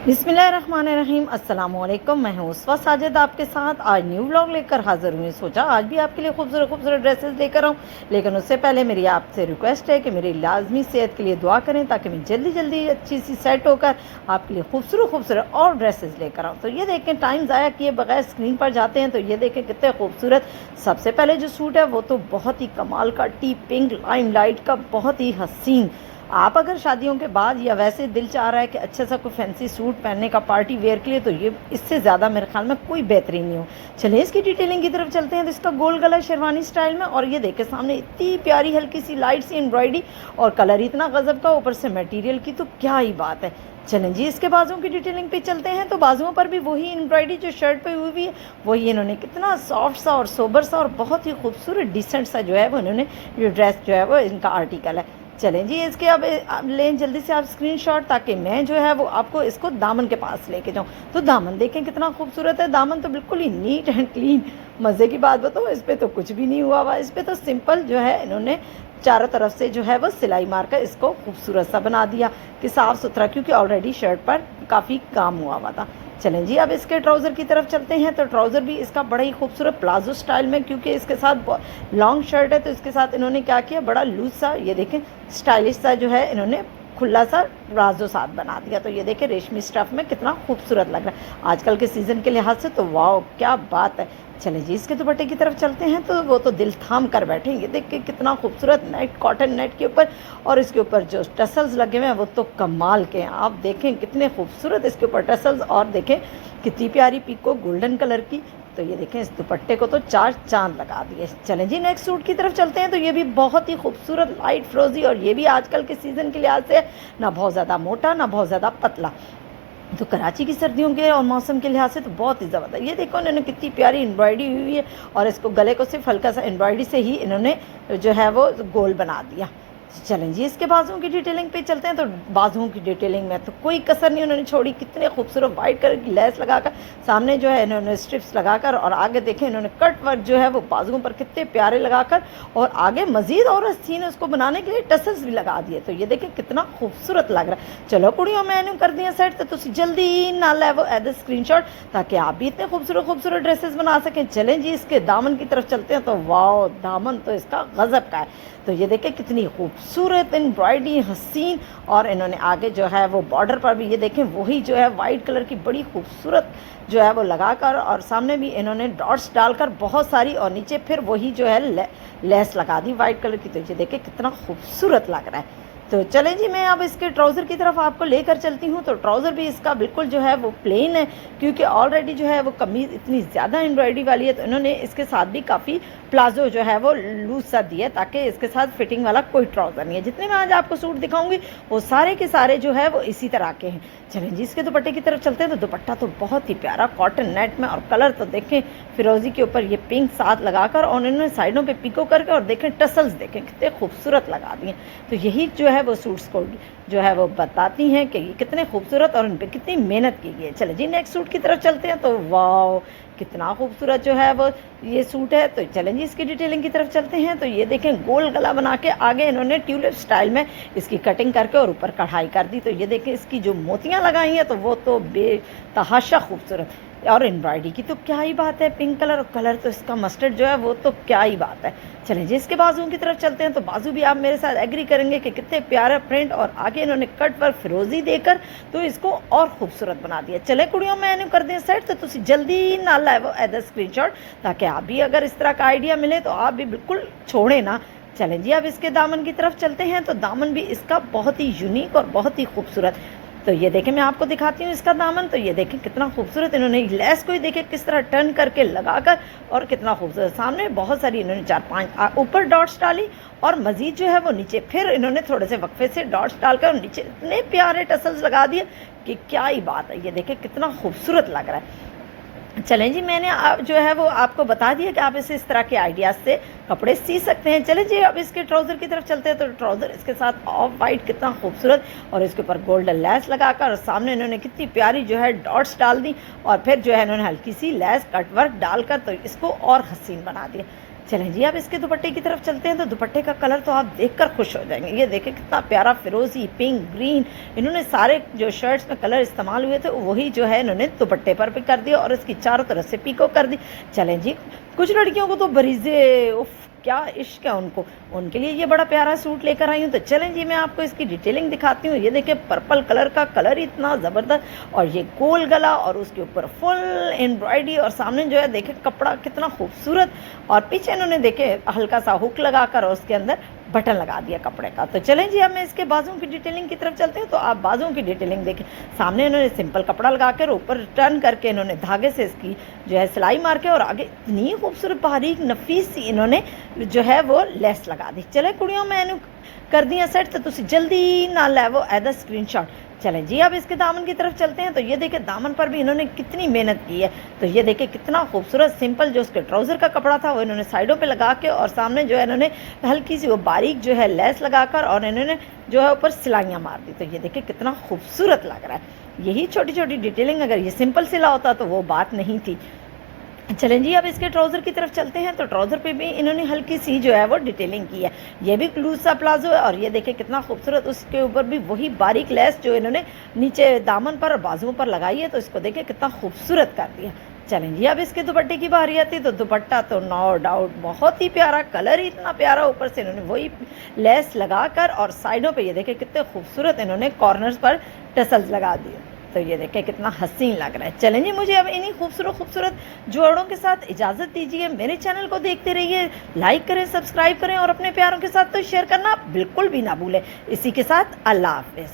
बिस्मिल्लाहिर्रहमानिर्रहीम अस्सलाम वालेकुम। मैं हूँ उस्वा साजिद आपके साथ आज न्यू व्लॉग लेकर हाज़िर हुई। सोचा आज भी आपके लिए खूबसूरत खूबसूरत ड्रेसेस लेकर आऊँ, लेकिन उससे पहले मेरी आपसे रिक्वेस्ट है कि मेरी लाजमी सेहत के लिए दुआ करें ताकि मैं जल्दी जल्दी अच्छी सी सेट होकर आपके लिए खूबसूरत खूबसूरत और ड्रेसेस लेकर आऊँ। तो ये देखें, टाइम ज़ाया किए बगैर स्क्रीन पर जाते हैं तो ये देखें कितने खूबसूरत। सबसे पहले जो सूट है वो तो बहुत ही कमाल का टी पिंक लाइम लाइट का, बहुत ही हसीन। आप अगर शादियों के बाद या वैसे दिल चाह रहा है कि अच्छा सा कोई फैंसी सूट पहनने का पार्टी वेयर के लिए, तो ये इससे ज़्यादा मेरे ख्याल में कोई बेहतरीन नहीं हो। चलिए इसकी डिटेलिंग की तरफ चलते हैं। तो इसका गोल गला शेरवानी स्टाइल में, और ये देखें सामने इतनी प्यारी हल्की सी लाइट सी एम्ब्रॉयडरी और कलर इतना गजब का, ऊपर से मटेरियल की तो क्या ही बात है। चलें जी इसके बाजुओं की डिटेलिंग पे चलते हैं। तो बाजुओं पर भी वही एम्ब्रॉयडरी जो शर्ट पे हुई है, वही इन्होंने कितना सॉफ्ट सा और सोबर सा और बहुत ही खूबसूरत डिसेंट सा जो है वो इन्होंने ये ड्रेस जो है वो इनका आर्टिकल है। चलें जी इसके अब लें जल्दी से आप स्क्रीनशॉट, ताकि मैं जो है वो आपको इसको दामन के पास लेके जाऊँ। तो दामन देखें कितना खूबसूरत है। दामन तो बिल्कुल ही नीट एंड क्लीन। मज़े की बात बताओ, इस पर तो कुछ भी नहीं हुआ हुआ। इस पर तो सिंपल जो है इन्होंने चारों तरफ से जो है वो सिलाई मारकर इसको खूबसूरत सा बना दिया कि साफ़ सुथरा, क्योंकि ऑलरेडी शर्ट पर काफ़ी काम हुआ हुआ था। चलें जी अब इसके ट्राउज़र की तरफ चलते हैं। तो ट्राउज़र भी इसका बड़ा ही खूबसूरत प्लाजो स्टाइल में, क्योंकि इसके साथ लॉन्ग शर्ट है तो इसके साथ इन्होंने क्या किया, बड़ा लूज सा, ये देखें स्टाइलिश सा जो है इन्होंने खुला सा प्लाजो साथ बना दिया। तो ये देखें रेशमी स्टफ़ में कितना खूबसूरत लग रहा है आजकल के सीज़न के लिहाज से, तो वाह क्या बात है। चलिए जी इसके दुपट्टे की तरफ चलते हैं। तो वो तो दिल थाम कर बैठेंगे, देख के कितना खूबसूरत नेट, कॉटन नेट के ऊपर, और इसके ऊपर जो टसल्स लगे हुए हैं वो तो कमाल के हैं। आप देखें कितने खूबसूरत इसके ऊपर टसल्स, और देखें कितनी प्यारी पीको गोल्डन कलर की। तो ये देखें इस दुपट्टे को तो चार चांद लगा दिए। चलें जी नेक्स्ट सूट की तरफ चलते हैं। तो ये भी बहुत ही खूबसूरत लाइट फ्रोजी, और ये भी आजकल के सीज़न के लिहाज से ना बहुत ज़्यादा मोटा ना बहुत ज़्यादा पतला। तो कराची की सर्दियों के और मौसम के लिहाज से तो बहुत ही ज़बरदस्त। ये देखो इन्होंने कितनी प्यारी एम्ब्रॉयडरी हुई है, और इसको गले को सिर्फ हल्का सा एम्ब्रॉयडरी से ही इन्होंने जो है वो गोल बना दिया। चलें जी इसके बाजुओं की डिटेलिंग पे चलते हैं। तो बाजुओं की डिटेलिंग में तो कोई कसर नहीं उन्होंने छोड़ी। कितने खूबसूरत वाइट कलर की लेस लगाकर सामने जो है इन्होंने स्ट्रिप्स लगाकर, और आगे देखें इन्होंने कट वर्क जो है वो बाजुओं पर कितने प्यारे लगाकर, और आगे मजीद और हसीन उसको बनाने के लिए टसल्स भी लगा दिए। तो ये देखें कितना खूबसूरत लग रहा है। चलो कुड़ियों मैंने कर दिया सेट, तो तुम जल्दी ना लेवो एद स्क्रीनशॉट, ताकि आप भी इतने खूबसूरत खूबसूरत ड्रेसेस बना सकें। चलें जी इसके दामन की तरफ चलते हैं। तो वाह दामन तो इसका गजब का है। तो ये देखें कितनी खूबसूरत एम्ब्रॉयडरी हसीन, और इन्होंने आगे जो है वो बॉर्डर पर भी ये देखें वही जो है वाइट कलर की बड़ी खूबसूरत जो है वो लगाकर, और सामने भी इन्होंने डॉट्स डालकर बहुत सारी, और नीचे फिर वही जो है लेस लगा दी वाइट कलर की। तो ये देखें कितना खूबसूरत लग रहा है। तो चलें जी मैं अब इसके ट्राउज़र की तरफ आपको लेकर चलती हूँ। तो ट्राउज़र भी इसका बिल्कुल जो है वो प्लेन है, क्योंकि ऑलरेडी जो है वो कमीज़ इतनी ज़्यादा एम्ब्रॉयडरी वाली है, तो इन्होंने इसके साथ भी काफ़ी प्लाजो जो है वो लूज सा दिया, ताकि इसके साथ फिटिंग वाला कोई ट्राउज़र नहीं है। जितने मैं आज आपको सूट दिखाऊंगी वो सारे के सारे जो है वो इसी तरह के हैं। चलें जी इसके दुपट्टे की तरफ चलते हैं। तो दुपट्टा तो बहुत ही प्यारा कॉटन नेट में, और कलर तो देखें फिरोज़ी के ऊपर ये पिंक साथ लगाकर, और इन्होंने साइडों पे पिको करके, और देखें टसल्स देखें कितने खूबसूरत लगा दिए। तो यही जो है वो सूट्स को जो है वो बताती हैं कि ये कितने खूबसूरत और उन पर कितनी मेहनत की गई है। चले जी नेक्स्ट सूट की तरफ चलते हैं। तो वाह कितना खूबसूरत जो है वो ये सूट है। तो चलें जी इसकी डिटेलिंग की तरफ चलते हैं। तो ये देखें गोल गला बना के आगे इन्होंने ट्यूलिप स्टाइल में इसकी कटिंग करके और ऊपर कढ़ाई कर दी। तो ये देखें इसकी जो मोतियां लगाई हैं तो वो तो बेतहाशा खूबसूरत, और एम्ब्रॉयडरी की तो क्या ही बात है। पिंक कलर, और कलर तो इसका मस्टर्ड जो है वो तो क्या ही बात है। चलें जी इसके बाजुओं की तरफ चलते हैं। तो बाजू भी आप मेरे साथ एग्री करेंगे कि कितने प्यारा प्रिंट, और आगे इन्होंने कट वर्क फिरोजी देकर तो इसको और खूबसूरत बना दिया। चले कुड़ियों मैंने कर दिया सेट, तो तुम जल्दी ना लाओ एद स्क्रीनशॉट, ताकि आप भी अगर इस तरह का आइडिया मिले तो आप भी बिल्कुल छोड़े ना। चलें जी अब इसके दामन की तरफ चलते हैं। तो दामन भी इसका बहुत ही यूनिक और बहुत ही खूबसूरत। तो ये देखें मैं आपको दिखाती हूँ इसका दामन। तो ये देखें कितना खूबसूरत इन्होंने लेस को ही देखें किस तरह टर्न करके लगाकर, और कितना खूबसूरत सामने बहुत सारी इन्होंने 4-5 ऊपर डॉट्स डाली, और मज़ीद जो है वो नीचे फिर इन्होंने थोड़े से वक्फे से डॉट्स डालकर नीचे इतने प्यारे टसल्स लगा दिए कि क्या ही बात है। ये देखें कितना खूबसूरत लग रहा है। चलें जी मैंने जो है वो आपको बता दिया कि आप इसे इस तरह के आइडियाज़ से कपड़े सी सकते हैं। चलें जी अब इसके ट्राउज़र की तरफ चलते हैं। तो ट्राउज़र इसके साथ ऑफ वाइट कितना खूबसूरत, और इसके ऊपर गोल्डन लेस लगाकर, और सामने इन्होंने कितनी प्यारी जो है डॉट्स डाल दी, और फिर जो है इन्होंने हल्की सी लेस कट वर्क डालकर तो इसको और हसीन बना दिया। चलें जी, अब इसके दुपट्टे की तरफ चलते हैं। तो दुपट्टे का कलर तो आप देखकर खुश हो जाएँगे। ये देखें कितना प्यारा फ़िरोज़ी, पिंक, ग्रीन, इन्होंने सारे जो शर्ट्स में कलर इस्तेमाल हुए थे वही जो है इन्होंने दुपट्टे पर भी कर दिया और इसकी चारों तरफ से पीको कर दी। चलें जी, कुछ लड़कियों को तो बरीज़े उफ़! क्या इश्क है उनको, उनके लिए ये बड़ा प्यारा सूट लेकर आई हूँ। तो चलें जी, मैं आपको इसकी डिटेलिंग दिखाती हूँ। ये देखिए पर्पल कलर का कलर इतना ज़बरदस्त और ये गोल गला और उसके ऊपर फुल एम्ब्रॉयडरी और सामने जो है देखें कपड़ा कितना खूबसूरत और पीछे इन्होंने देखे हल्का सा हुक लगाकर और उसके अंदर बटन लगा दिया कपड़े का। तो चलें जी, अब मैं इसके बाजुओं की डिटेलिंग की तरफ चलते हैं। तो आप बाजुओं की डिटेलिंग देखें, सामने इन्होंने सिंपल कपड़ा लगाकर ऊपर टर्न करके इन्होंने धागे से इसकी जो है सिलाई मार के और आगे इतनी खूबसूरत बारीक नफीस सी इन्होंने जो है वो लेस लगा दी। चले कुड़ियों, मैंने कर दिया सेट, तो तुसी जल्दी ना लैवो एदा स्क्रीनशॉट। चलें जी, अब इसके दामन की तरफ चलते हैं। तो ये देखिए दामन पर भी इन्होंने कितनी मेहनत की है। तो ये देखिए कितना खूबसूरत सिंपल जो उसके ट्राउज़र का कपड़ा था वो इन्होंने साइडों पे लगा के और सामने जो है इन्होंने हल्की सी वो बारीक जो है लेस लगाकर और इन्होंने जो है ऊपर सिलाइयाँ मार दी। तो ये देखिए कितना खूबसूरत लग रहा है। यही छोटी छोटी डिटेलिंग अगर ये सिंपल सिला होता तो वो बात नहीं थी। चलें जी, अब इसके ट्राउज़र की तरफ चलते हैं। तो ट्राउज़र पे भी इन्होंने हल्की सी जो है वो डिटेलिंग की है। ये भी लूज़ सा प्लाज़ो है और ये देखिए कितना खूबसूरत, उसके ऊपर भी वही बारीक लेस जो इन्होंने नीचे दामन पर और बाजुओं पर लगाई है। तो इसको देखिए कितना खूबसूरत कर दिया। चलें जी, अब इसके दुपट्टे की बारी आती है। तो दुपट्टा तो नो डाउट बहुत ही प्यारा, कलर ही इतना प्यारा, ऊपर से इन्होंने वही लेस लगाकर और साइडों पे ये देखिए कितने खूबसूरत इन्होंने कॉर्नर्स पर टसल्स लगा दिए। तो ये देखें कितना हसीन लग रहा है। चलें जी, मुझे अब इन्हीं खूबसूरत जोड़ों के साथ इजाज़त दीजिए। मेरे चैनल को देखते रहिए, लाइक करें, सब्सक्राइब करें और अपने प्यारों के साथ तो शेयर करना बिल्कुल भी ना भूलें। इसी के साथ अल्लाह हाफ़िज़।